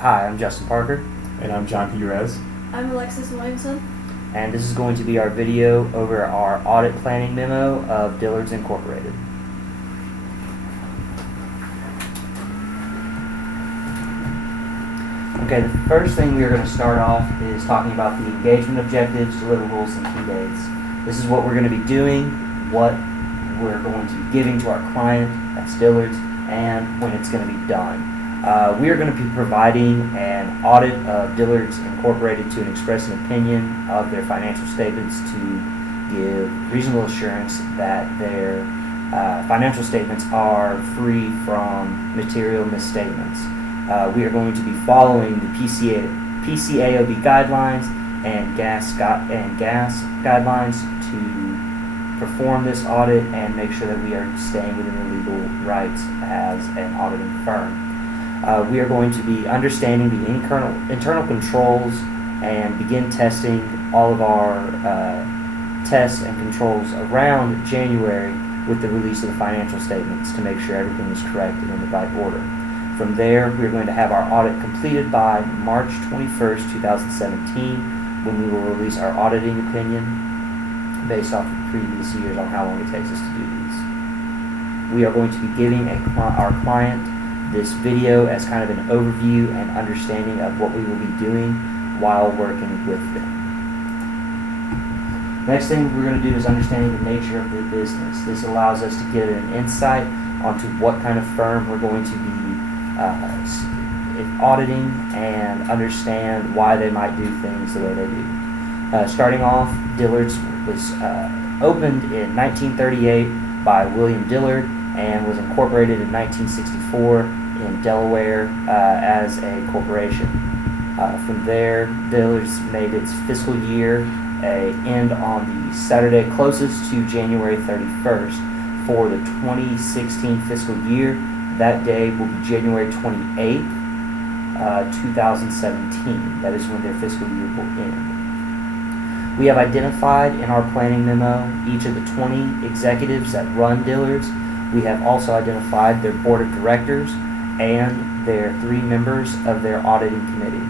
Hi, I'm Justin Parker, And I'm John Perez. I'm Alexis Williamson. and this is going to be our video over our audit planning memo of Dillard's Incorporated. Okay, the first thing we are going to start off is talking about the engagement objectives, deliverables, and key dates. This is what we're going to be doing, what we're going to be giving to our client, that's Dillard's, and when it's going to be done. We are going to be providing an audit of Dillard's Incorporated to express an opinion of their financial statements to give reasonable assurance that their financial statements are free from material misstatements. We are going to be following the PCAOB guidelines and gas guidelines to perform this audit and make sure that we are staying within the legal rights as an auditing firm. We are going to be understanding the internal controls and begin testing all of our tests and controls around January with the release of the financial statements to make sure everything is correct and in the right order. From there, we are going to have our audit completed by March 21st, 2017, when we will release our auditing opinion based off of previous years on how long it takes us to do these. We are going to be giving our client this video as kind of an overview and understanding of what we will be doing while working with them. Next thing we're going to do is understanding the nature of the business. This allows us to get an insight onto what kind of firm we're going to be auditing and understand why they might do things the way they do. Starting off, Dillard's was opened in 1938 by William Dillard and was incorporated in 1964 in Delaware as a corporation. From there, Dillard's made its fiscal year end on the Saturday closest to January 31st for the 2016 fiscal year. That day will be January 28th, 2017. That is when their fiscal year will end. We have identified in our planning memo each of the 20 executives that run Dillard's. We have also identified their board of directors and their 3 members of their auditing committee.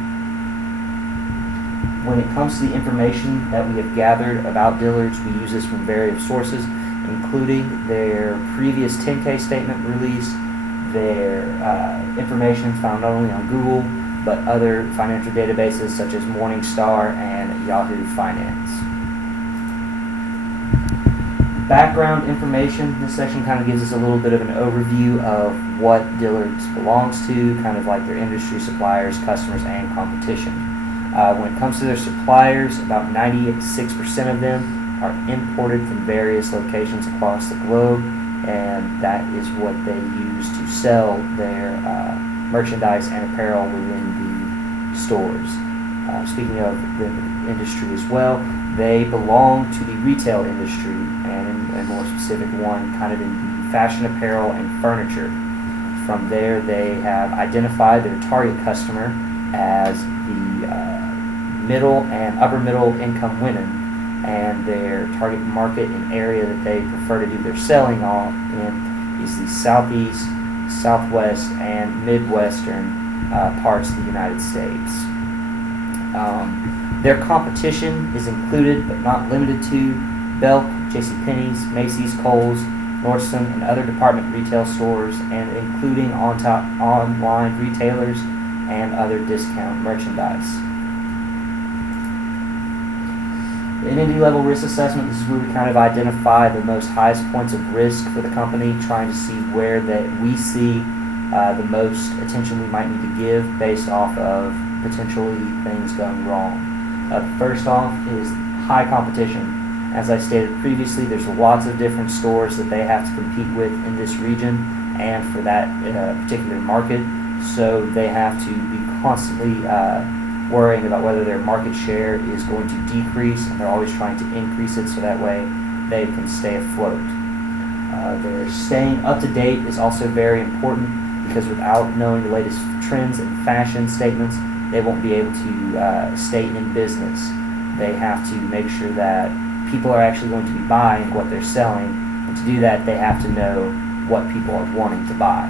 When it comes to the information that we have gathered about Dillard's, we use this from various sources, including their previous 10K statement release, their information found not only on Google, but other financial databases such as Morningstar and Yahoo Finance. Background information. This section kind of gives us a little bit of an overview of what Dillard's belongs to, kind of like their industry, suppliers, customers, and competition. When it comes to their suppliers, about 96% of them are imported from various locations across the globe, and that is what they use to sell their merchandise and apparel within the stores. Speaking of the industry as well, they belong to the retail industry, and in a more specific one, kind of in the fashion apparel and furniture. From there, they have identified their target customer as the middle and upper middle income women, and their target market and area that they prefer to do their selling in is the southeast, southwest, and midwestern parts of the United States. Their competition is included but not limited to Belk, JCPenney's, Macy's, Kohl's, Nordstrom, and other department retail stores, and including online retailers and other discount merchandise. In entity-level risk assessment, this is where we kind of identify the most highest points of risk for the company, trying to see where that we see the most attention we might need to give based off of potentially things going wrong. First off is high competition. As I stated previously, there's lots of different stores that they have to compete with in this region and for that particular market, so they have to be constantly worrying about whether their market share is going to decrease, and they're always trying to increase it so that way they can stay afloat. Their staying up to date is also very important, because without knowing the latest trends and fashion statements, they won't be able to stay in business. They have to make sure that people are actually going to be buying what they're selling, and to do that they have to know what people are wanting to buy.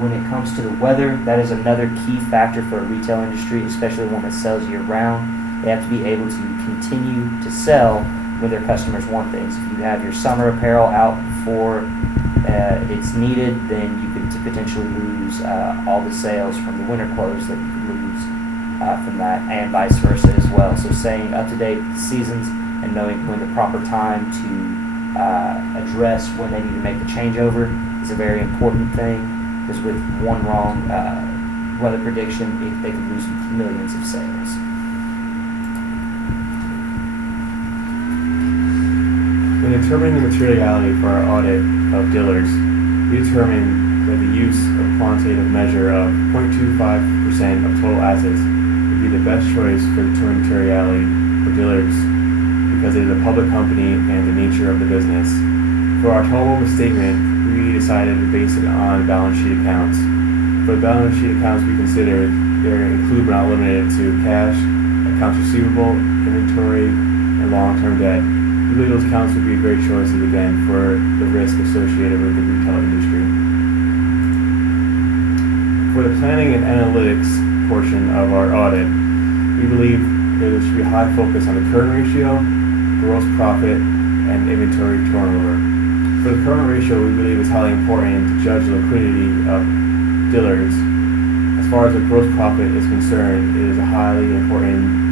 when it comes to the weather, that is another key factor for a retail industry, especially one that sells year-round. They have to be able to continue to sell when their customers want things. If you have your summer apparel out before it's needed, then you could potentially lose all the sales from the winter clothes that you could lose from that, and vice versa as well. So staying up to date with the seasons and knowing when the proper time to address when they need to make the changeover is a very important thing, because with one wrong weather prediction, they could lose millions of sales. When determining the materiality for our audit of Dillard's, we determined that the use of a quantitative measure of 0.25% of total assets would be the best choice for determining materiality for Dillard's, because it is a public company and the nature of the business. For our total misstatement, we decided to base it on balance sheet accounts. For the balance sheet accounts we considered, they include but not limited to cash, accounts receivable, inventory, and long-term debt. We believe those accounts would be great choices again for the risk associated with the retail industry. For the planning and analytics portion of our audit, we believe there should be a high focus on the current ratio, gross profit, and inventory turnover. For the current ratio, we believe it's highly important to judge the liquidity of Dillard's. As far as the gross profit is concerned, it is a highly important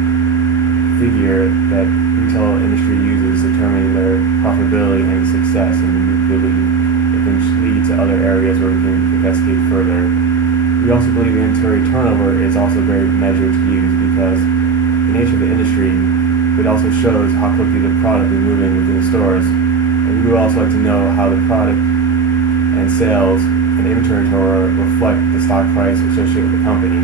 figure that retail industry uses to determine their profitability and success, and we believe it can lead to other areas where we can investigate further. We also believe the inventory turnover is also a very measured to use, because the nature of the industry, it also shows how quickly the product is moving within the stores, and we would also like to know how the product and sales and inventory turnover reflect the stock price associated with the company.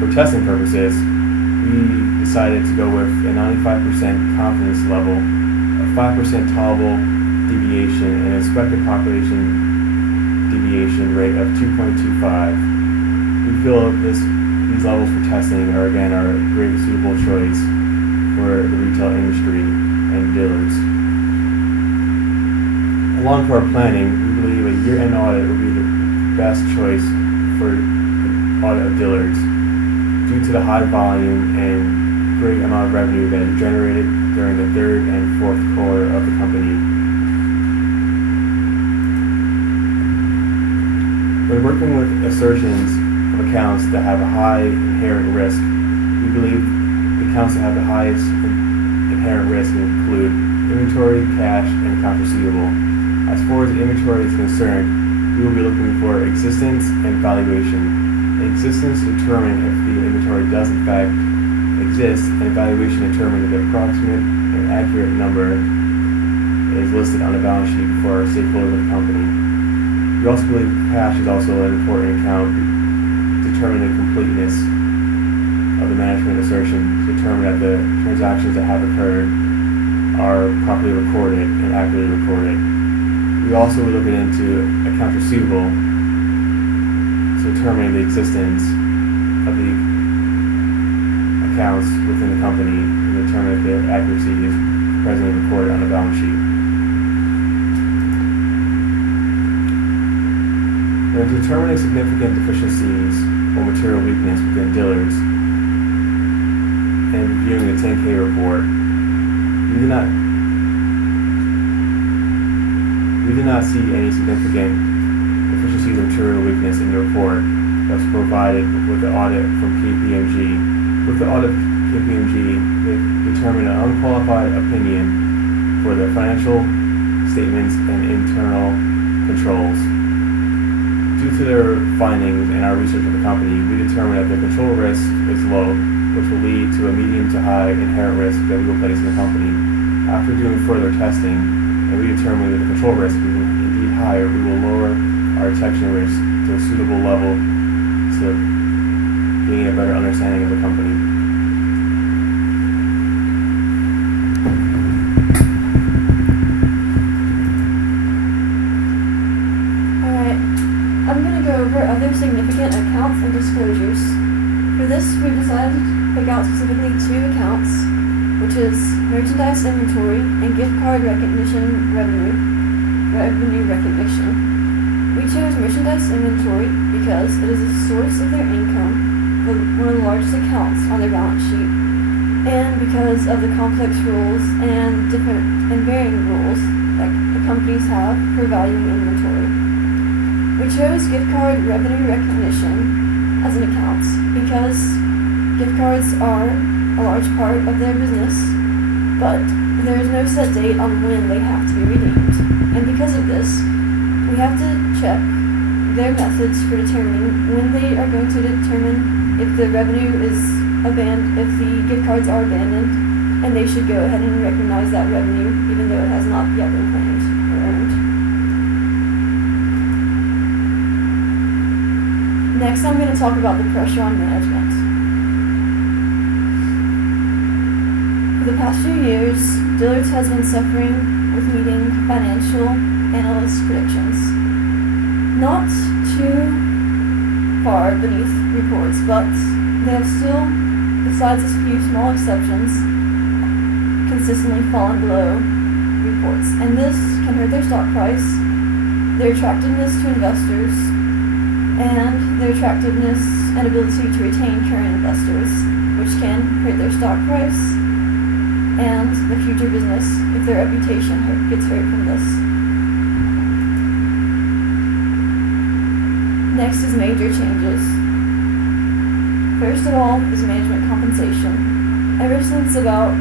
For testing purposes, we decided to go with a 95% confidence level, a 5% tolerable deviation, and an expected population deviation rate of 2.25. We feel these levels for testing are a great suitable choice for the retail industry and Dillard's. Along to our planning, we believe a year-end audit would be the best choice for the audit of Dillard's, due to the high volume and great amount of revenue that is generated during the third and fourth quarter of the company. When working with assertions of accounts that have a high inherent risk, we believe the accounts that have the highest inherent risk include inventory, cash, and accounts receivable. As far as inventory is concerned, we will be looking for existence and valuation. Existence determine if the inventory does in fact exist, and valuation determine if the approximate and accurate number is listed on the balance sheet for our stakeholders of the company. We also believe cash is also an important account, determining the completeness of the management assertion, to determine that the transactions that have occurred are properly recorded and accurately recorded. We also will look into accounts receivable, determining the existence of the accounts within the company and determine if their accuracy is presently recorded on the balance sheet. When determining significant deficiencies or material weakness within Dillard's and reviewing the 10K report, we did not see any significant deficiencies or material weakness in the report that was provided with the audit from KPMG. With the audit of KPMG, they determined an unqualified opinion for the financial statements and internal controls. Due to their findings and our research of the company, we determined that the control risk is low, which will lead to a medium to high inherent risk that we will place in the company. After doing further testing, and we determined that the control risk is indeed higher, we will lower our detection risk to a suitable level to gain a better understanding of the company. Alright, I'm going to go over other significant accounts and disclosures. For this, we've decided to pick out specifically 2 accounts, which is merchandise inventory and gift card recognition revenue recognition. We chose merchandise inventory because it is a source of their income, one of the largest accounts on their balance sheet, and because of the complex rules and different and varying rules that the companies have for valuing inventory. We chose gift card revenue recognition as an account because gift cards are a large part of their business, but there is no set date on when they have to be redeemed. And because of this, we have to check their methods for determining when they are going to determine if the revenue is abandoned, if the gift cards are abandoned, and they should go ahead and recognize that revenue even though it has not yet been claimed or earned. Next, I'm going to talk about the pressure on management. For the past few years, Dillard's has been suffering with meeting financial analyst predictions. Not too far beneath reports, but they have still, besides a few small exceptions, consistently fallen below reports. And this can hurt their stock price, their attractiveness to investors, and their attractiveness and ability to retain current investors, which can hurt their stock price and the future business if their reputation gets hurt from this. Next is major changes. First of all is management compensation. Ever since about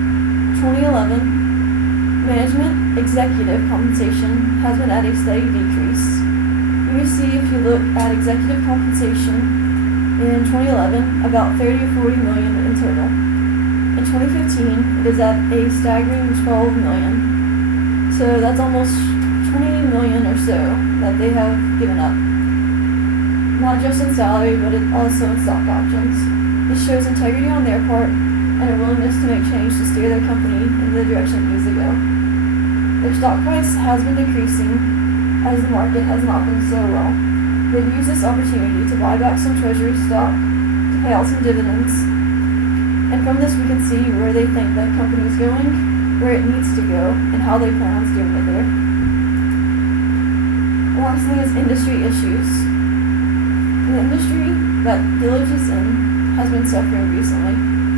2011, management executive compensation has been at a steady decrease. You will see if you look at executive compensation in 2011, about 30 or 40 million in total. In 2015, it is at a staggering 12 million. So that's almost 20 million or so that they have given up. Not just in salary, but also in stock options. This shows integrity on their part and a willingness to make change to steer their company in the direction it needs to go. Their stock price has been decreasing as the market has not been so well. They've used this opportunity to buy back some treasury stock, to pay out some dividends, and from this we can see where they think the company is going, where it needs to go, and how they plan on steering it there. Lastly is industry issues. The industry that Dillard is in has been suffering recently.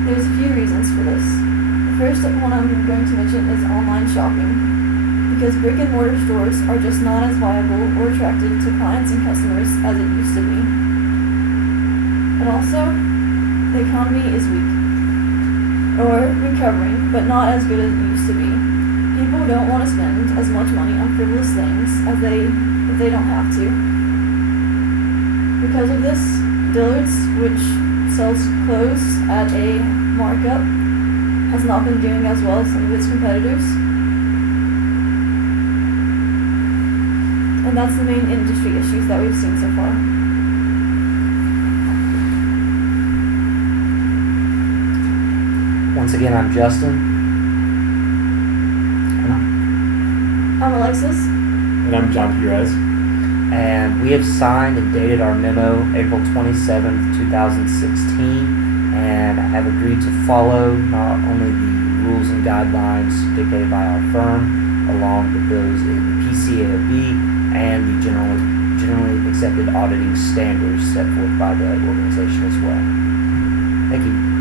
There's a few reasons for this. The first one I'm going to mention is online shopping, because brick and mortar stores are just not as viable or attractive to clients and customers as it used to be. And also, the economy is weak, or recovering, but not as good as it used to be. People don't want to spend as much money on frivolous things if they don't have to. Because of this, Dillard's, which sells clothes at a markup, has not been doing as well as some of its competitors. And that's the main industry issues that we've seen so far. Once again, I'm Justin. I'm Alexis. And I'm John Perez. And we have signed and dated our memo April 27th, 2016, and have agreed to follow not only the rules and guidelines dictated by our firm, along with those in the PCAOB and the generally accepted auditing standards set forth by the organization as well. Thank you.